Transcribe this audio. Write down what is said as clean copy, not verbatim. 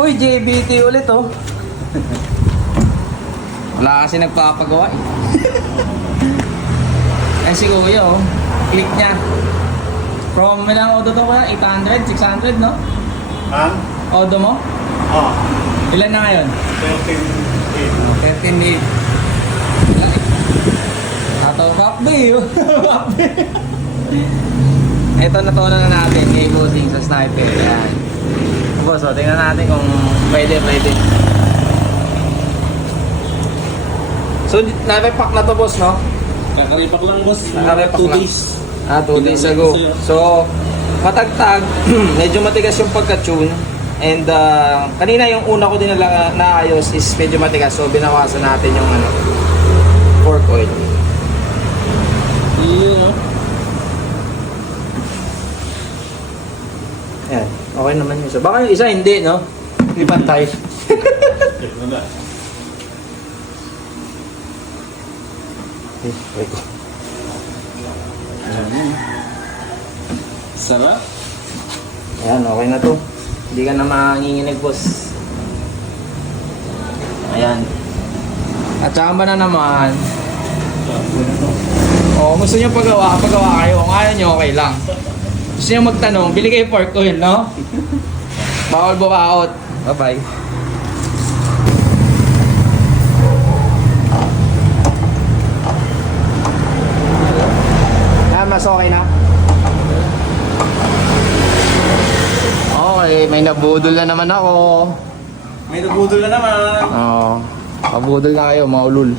Uy, JBT ulit oh. Wala kasi nagpapagawa eh. Eh si Kuya oh, click niya. From ilang auto to kuya? 800? 600 no? Ha? Auto mo? Oo. Ilan na ngayon? 13.8. 13 mil. Ilan eh? Ato, Papdi oh. Papdi. Ito natunan na natin kay Bossing sa sniper. Yan. Boss, oh, tingnan natin kung pwede. So, na-repack na to boss, no? Kakaripak lang boss. Nakarepack 2 lang. days. 2 days ago. So, matagtag, medyo matigas yung pagka-tune. And kanina yung una ko din naayos is medyo matigas. So, binawasan natin yung fork oil. Yeah. Ayan, okay naman yun. So, baka yung isa hindi, no? Hindi pantay. Check mo na. Wait ko. Sarap. Ayan, okay na to. Hindi ka na manginginig, boss. Ayan. At saka ba na naman, gusto nyo pagawa kayo. Kung ayaw nyo, okay lang. Gusto nyo magtanong, bili kayo pork oil, no? Bawal bukaot. Bye-bye. Mas okay na? Okay, may nabudol na naman ako. May nabudol na naman. Oo. Pabudol na kayo, maulul.